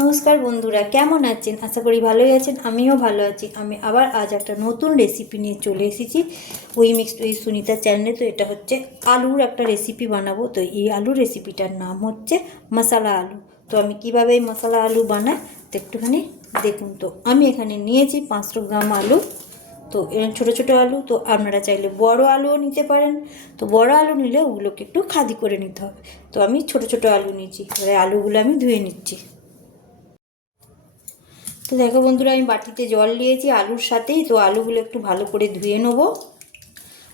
নমস্কার বন্ধুরা, কেমন আছেন? আশা করি ভালোই আছেন। আমিও ভালো আছি। আমি আবার আজ একটা নতুন রেসিপি নিয়ে চলে এসেছি উই মিক্সড উইথ সুনিতা চ্যানেলে। তো এটা হচ্ছে আলুর একটা রেসিপি বানাবো। তো এই আলুর রেসিপিটার নাম হচ্ছে মশলা আলু। তো আমি কিভাবে এই মশলা আলু বানাই তো একটুখানি দেখুন। তো আমি এখানে নিয়েছি 500 গ্রাম আলু। তো এরকম ছোটো ছোটো আলু। তো আপনারা চাইলে বড় আলুও নিতে পারেন। তো বড় আলু নিলে ওগুলোকে একটু খাদি করে নিতে হবে। তো আমি ছোটো ছোটো আলু নিয়েছি। এবারে আলুগুলো আমি ধুয়ে নিচ্ছি। তো দেখো বন্ধুরা, আমি বাটিতে জল নিয়েছি আলুর সাথেই। তো আলুগুলো একটু ভালো করে ধুয়ে নেব।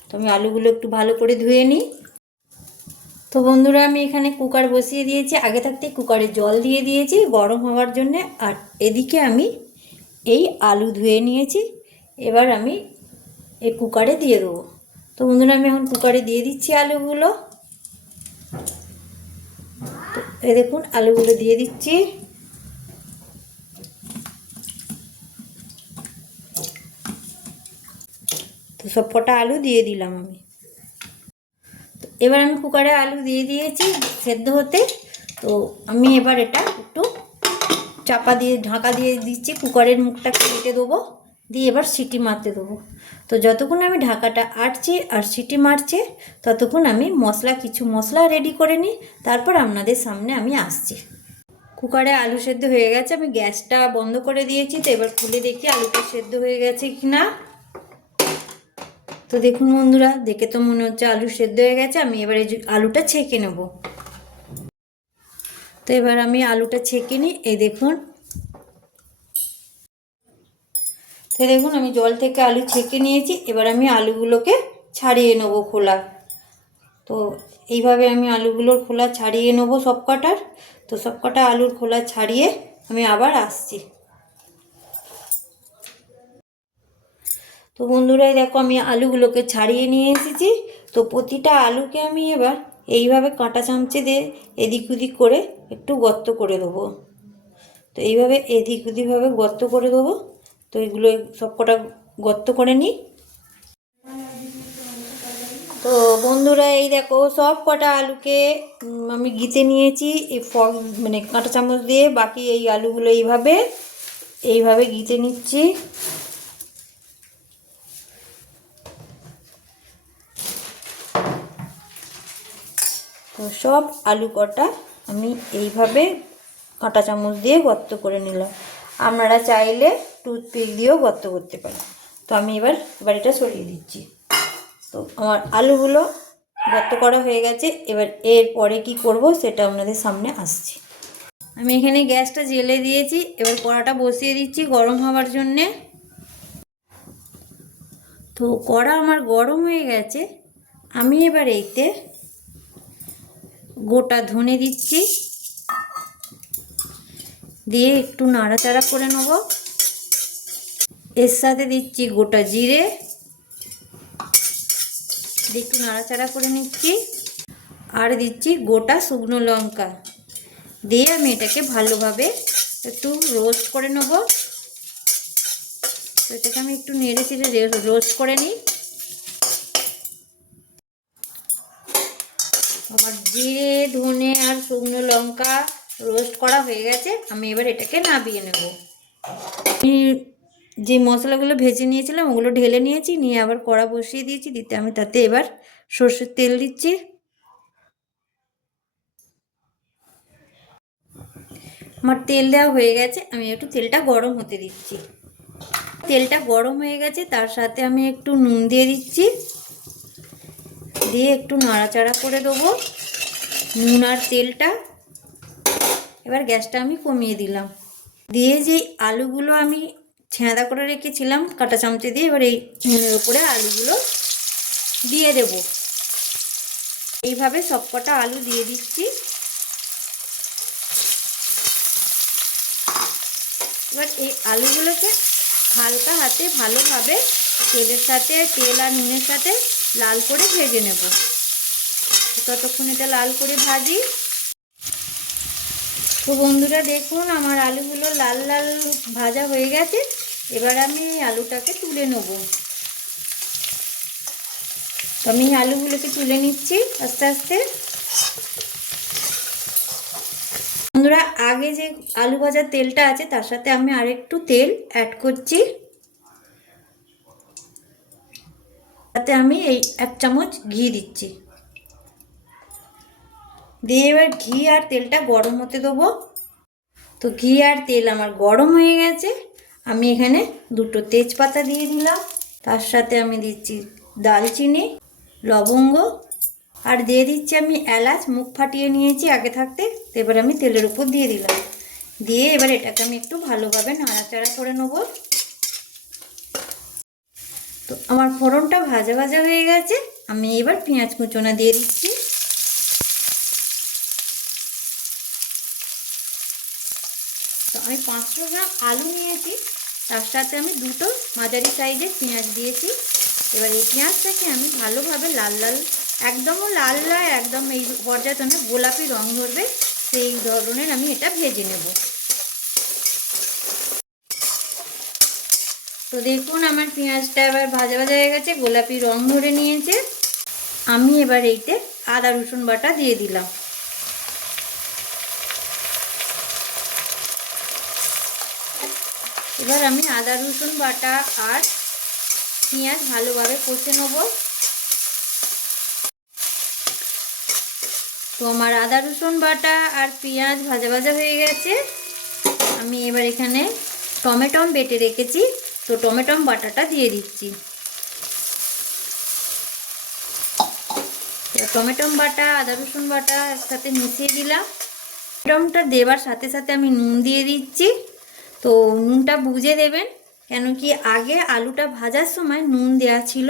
তো আমি আলুগুলো একটু ভালো করে ধুয়ে নিই। তো বন্ধুরা, আমি এখানে কুকার বসিয়ে দিয়েছি। আগে থাকতে কুকারে জল দিয়ে দিয়েছি গরম হওয়ার জন্যে। আর এদিকে আমি এই আলু ধুয়ে নিয়েছি। এবার আমি এই কুকারে দিয়ে দেবো। তো বন্ধুরা, আমি এখন কুকারে দিয়ে দিচ্ছি আলুগুলো। তো এই দেখুন, আলুগুলো দিয়ে দিচ্ছি। তো সব কটা আলু দিয়ে দিলাম আমি। এবার আমি কুকারে আলু দিয়ে দিয়েছি সেদ্ধ হতে। তো আমি এবার এটা একটু চাপা দিয়ে ঢাকা দিয়ে দিচ্ছি। কুকারের মুখটা কেটে দেবো, দিয়ে এবার সিটি মারতে দেবো। তো যতক্ষণ আমি ঢাকাটা আটছি আর সিটি মারছে ততক্ষণ আমি কিছু মশলা রেডি করে নিই। তারপর আপনাদের সামনে আমি আসছি। কুকারে আলু সেদ্ধ হয়ে গেছে। আমি গ্যাসটা বন্ধ করে দিয়েছি। তো এবার খুলে দেখি আলুটা সেদ্ধ হয়ে গেছে কি না। তো দেখুন বন্ধুরা, দেখে তো মনে হচ্ছে আলু সেদ্ধ হয়ে গেছে। আমি এবার এই আলুটা ছেঁকে নেব। তো এবার আমি আলুটা ছেঁকে নিই। এই দেখুন, তো দেখুন আমি জল থেকে আলু ছেঁকে নিয়েছি। এবার আমি আলুগুলোকে ছাড়িয়ে নেব খোলা। তো এইভাবে আমি আলুগুলোর খোলা ছাড়িয়ে নেব সব কটার। তো সব কটা আলুর খোলা ছাড়িয়ে আমি আবার আসছি। তো বন্ধুরাই দেখো, আমি আলুগুলোকে ছাড়িয়ে নিয়ে এসেছি। তো প্রতিটা আলুকে আমি এবার এইভাবে কাঁটা চামচে দিয়ে এদিক ওদিক করে একটু গর্ত করে দেবো। তো এইভাবে এদিক ওদিকভাবে গর্ত করে দেবো। তো এগুলো সব কটা গর্ত করে নিই। তো বন্ধুরা, এই দেখো সব কটা আলুকে আমি গিতে নিয়েছি এই মানে কাঁটা চামচ দিয়ে। বাকি এই আলুগুলো এইভাবে গিতে নিচ্ছি। তো সব আলু কটা আমি এইভাবে কাঁটা চামচ দিয়ে গর্ত করে নিলাম। আপনারা চাইলে টুথপিক দিয়েও গর্ত করতে পারেন। তো আমি এবার এটা সরিয়ে দিচ্ছি। তো আমার আলুগুলো গর্ত করা হয়ে গেছে। এবার এরপরে কি করব সেটা আপনাদের সামনে আসছি। আমি এখানে গ্যাসটা জ্বেলে দিয়েছি। এবার কড়াটা বসিয়ে দিচ্ছি গরম হওয়ার জন্যে। তো কড়া আমার গরম হয়ে গেছে। আমি এবার এইতে গোটা ধনে দিচ্ছি, দিয়ে একটু নাড়াচাড়া করে নেব। এর সাথে দিচ্ছি গোটা জিরে, দিয়ে একটু নাড়াচাড়া করে নিচ্ছি। আর দিচ্ছি গোটা শুকনো লঙ্কা, দিয়ে আমি এটাকে ভালোভাবে একটু রোস্ট করে নেব। তো এটাকে আমি একটু নেড়ে চেড়ে রোস্ট করে নিই। আমার জিরে, ধনে আর শুকনো লঙ্কা রোস্ট করা হয়ে গেছে। আমি এবার এটাকে নামিয়ে নেব। আমি যে মশলাগুলো ভেজে নিয়েছিলাম ওগুলো ঢেলে নিয়েছি, নিয়ে আবার কড়া বসিয়ে দিয়েছি। দিতে আমি তাতে এবার সর্ষের তেল দিচ্ছি। আমার তেল দেওয়া হয়ে গেছে। আমি একটু তেলটা গরম হতে দিচ্ছি। তেলটা গরম হয়ে গেছে, তার সাথে আমি একটু নুন দিয়ে দিচ্ছি, দিয়ে একটু নাড়াচাড়া করে দেবো নুন আর তেলটা। এবার গ্যাসটা আমি কমিয়ে দিলাম, দিয়ে যে আলুগুলো আমি ছেঁদা করে রেখেছিলাম কাঁটা চামচে দিয়ে, এবার এই নুনের উপরে আলুগুলো দিয়ে দেব। এইভাবে সব কটা আলু দিয়ে দিচ্ছি। এবার এই আলুগুলোকে হালকা হাতে ভালোভাবে তেলের সাথে, তেল আর নুনের সাথে লাল করে ভেজে নেব। ততক্ষণ এটা লাল করে ভাজি। তো বন্ধুরা দেখুন, আমার আলুগুলো লাল লাল ভাজা হয়ে গেছে। এবার আমি আলুটাকে তুলে নেব। তো আমি আলুগুলোকে তুলে নিচ্ছি আস্তে আস্তে। বন্ধুরা আগে যে আলু ভাজার তেলটা আছে তার সাথে আমি আরেকটু তেল অ্যাড করছি। তাতে আমি এই 1 চামচ ঘি দিচ্ছি। দিয়ে এবার ঘি আর তেলটা গরম হতে দেবো। তো ঘি আর তেল আমার গরম হয়ে গেছে। আমি এখানে 2টো তেজপাতা দিয়ে দিলাম। তার সাথে আমি দিচ্ছি দারচিনি, লবঙ্গ আর দিয়ে দিচ্ছি আমি এলাচ, মুখ ফাটিয়ে নিয়েছি আগে থাকতে। তো এবার আমি তেলের উপর দিয়ে দিলাম। দিয়ে এবার এটাকে আমি একটু ভালোভাবে নাড়াচাড়া করে নেব। তো আমার ফোড়নটা ভাজা ভাজা হয়ে গেছে। আমি এবার পেঁয়াজ কুচোনা দিয়ে দিচ্ছি। তো আমি 500 গ্রাম আলু নিয়েছি, তার সাথে আমি 2টো মাঝারি সাইজের পেঁয়াজ দিয়েছি। এবার এই পেঁয়াজটাকে আমি ভালোভাবে লাল লাল, একদমও লাল নয়, একদম এই পর্যায়ে গোলাপি রং ধরবে সেই ধরনের আমি এটা ভেজে নেব। তো দেখুন আমার পেঁয়াজটা এবার ভাজা ভাজা হয়ে গেছে, গোলাপি রং ধরে নিয়েছে। আমি এবার এইতে আদা রসুন বাটা দিয়ে দিলাম। এবার আমি আদা রসুন বাটা আর পেঁয়াজ ভালোভাবে কষে নেব। তো আমার আদা রসুন বাটা আর পেঁয়াজ ভাজা ভাজা হয়ে গেছে। আমি এবার এখানে টমেটো বেটে রেখেছি, তো টমেটো বাটাটা দিয়ে দিচ্ছি। টমেটো বাটা আদা রসুন বাটা একসাথে মিশিয়ে দিলাম। টমেটোটা দেবার সাথে সাথে আমি নুন দিয়ে দিচ্ছি। তো নুনটা বুঝে দেবেন, কেন কি আগে আলুটা ভাজার সময় নুন দেওয়া ছিল,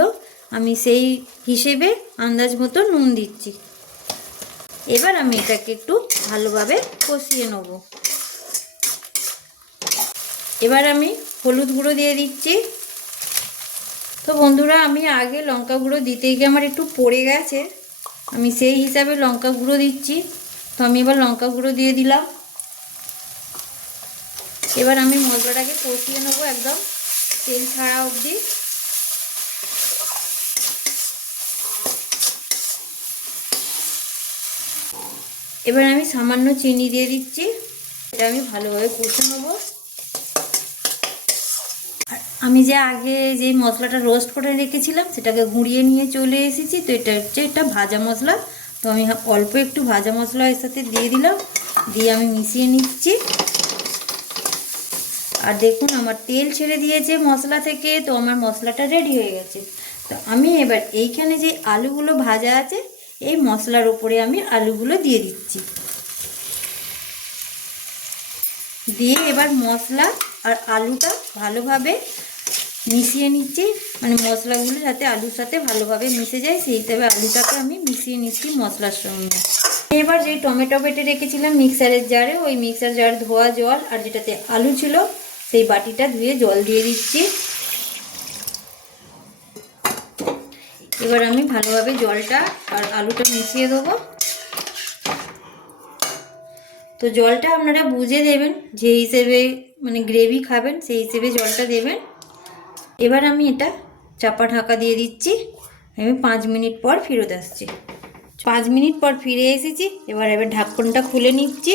আমি সেই হিসেবে আন্দাজ মতো নুন দিচ্ছি। এবার আমি এটাকে একটু ভালোভাবে কষিয়ে নেব। এবার আমি হলুদ গুঁড়ো দিয়ে দিচ্ছি। তো বন্ধুরা আমি আগে লঙ্কা গুঁড়ো দিতে গিয়ে আমার একটু পড়ে গেছে, আমি সেই হিসাবে লঙ্কা গুঁড়ো দিচ্ছি। তো আমি এবার লঙ্কা গুঁড়ো দিয়ে দিলাম। এবার আমি মশলাটাকে কষিয়ে নেব একদম তেল ছাড়া অবধি। এবার আমি সামান্য চিনি দিয়ে দিচ্ছি। এটা আমি ভালোভাবে কষে নেব। আর আমি যে আগে যে মশলাটা রোস্ট করে রেখেছিলাম সেটাকে গুঁড়িয়ে নিয়ে চলে এসেছি। তো এটা হচ্ছে এটা ভাজা মশলা। তো আমি অল্প একটু ভাজা মশলা এর সাথে দিয়ে দিলাম, দিয়ে আমি মিশিয়ে নিচ্ছি। আর দেখুন আমার তেল ছেড়ে দিয়েছে মশলা থেকে, তো আমার মশলাটা রেডি হয়ে গেছে। তো আমি এবার এইখানে যে আলুগুলো ভাজা আছে এই মশলার উপরে আমি আলুগুলো দিয়ে দিচ্ছি। দিয়ে এবার মশলা আর আলুটা ভালোভাবে মিশিয়ে নিচ্ছি, মানে মশলাগুলো যাতে আলুর সাথে ভালোভাবে মিশে যায় সেই হিসাবে আলুটাকে আমি মিশিয়ে নিচ্ছি মশলার সঙ্গে। এবার যে টমেটো বেটে রেখেছিলাম মিক্সারের জারে, ওই মিক্সার জার ধোয়া জল আর যেটাতে আলু ছিল সেই বাটিটা ধুয়ে জল দিয়ে দিচ্ছি। এবার আমি ভালোভাবে জলটা আর আলুটা মিশিয়ে দেবো। তো জলটা আপনারা বুঝে দেবেন, যে হিসেবে মানে গ্রেভি খাবেন সেই হিসেবে জলটা দেবেন। এবার আমি এটা চাপা ঢাকা দিয়ে দিচ্ছি। আমি 5 মিনিট পর ফেরত আসছি। 5 মিনিট পর ফিরে এসেছি। এবার ঢাকনটা খুলে নিচ্ছি।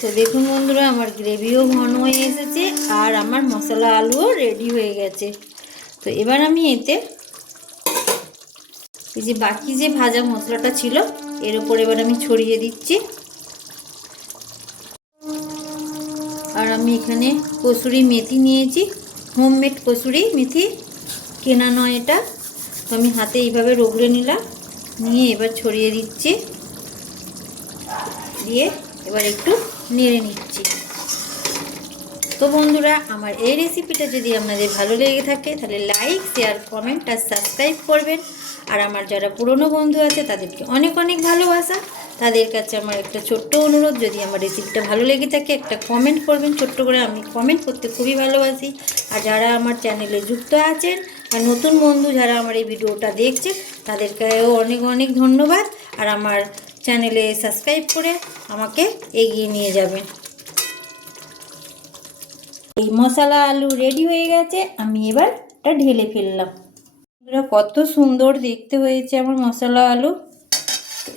তো দেখুন বন্ধুরা আমার গ্রেভিও ঘন হয়ে এসেছে আর আমার মশলা আলুও রেডি হয়ে গেছে। তো এবার আমি এতে এই যে বাকি যে ভাজা মশলাটা ছিল এর উপর এবার আমি ছড়িয়ে দিচ্ছি। আর আমি এখানে কসুরি মেথি নিয়েছি, হোমমেড কসুরি মেথি, কেনা নয় এটা। তো আমি হাতে এইভাবে রগড়ে নিলাম, নিয়ে এবার ছড়িয়ে দিচ্ছি, দিয়ে এবার একটু নেড়ে নিচ্ছি। তো বন্ধুরা আমার এই রেসিপিটা যদি আপনাদের ভালো লেগে থাকে তাহলে লাইক, শেয়ার, কমেন্ট আর সাবস্ক্রাইব করবেন। আর আমার যারা পুরনো বন্ধু আছে তাদেরকে অনেক অনেক ভালোবাসা। তাদের কাছে আমার একটা ছোট্ট অনুরোধ, যদি আমার রেসিপিটা ভালো লেগে থাকে একটা কমেন্ট করবেন ছোট্ট করে, আমি কমেন্ট করতে খুবই ভালোবাসি। আর যারা আমার চ্যানেলে যুক্ত আছেন আর নতুন বন্ধু যারা আমার এই ভিডিওটা দেখছে তাদেরকেও অনেক অনেক ধন্যবাদ। আর আমার চ্যানেলে সাবস্ক্রাইব করে আমাকে এগিয়ে নিয়ে যাবেন। এই মশলা আলু রেডি হয়ে গেছে, আমি এবার এটা ঢেলে ফেললাম। কত সুন্দর দেখতে হয়েছে আমার মশলা আলু।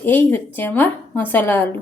এই হচ্ছে আমার মশলা আলু।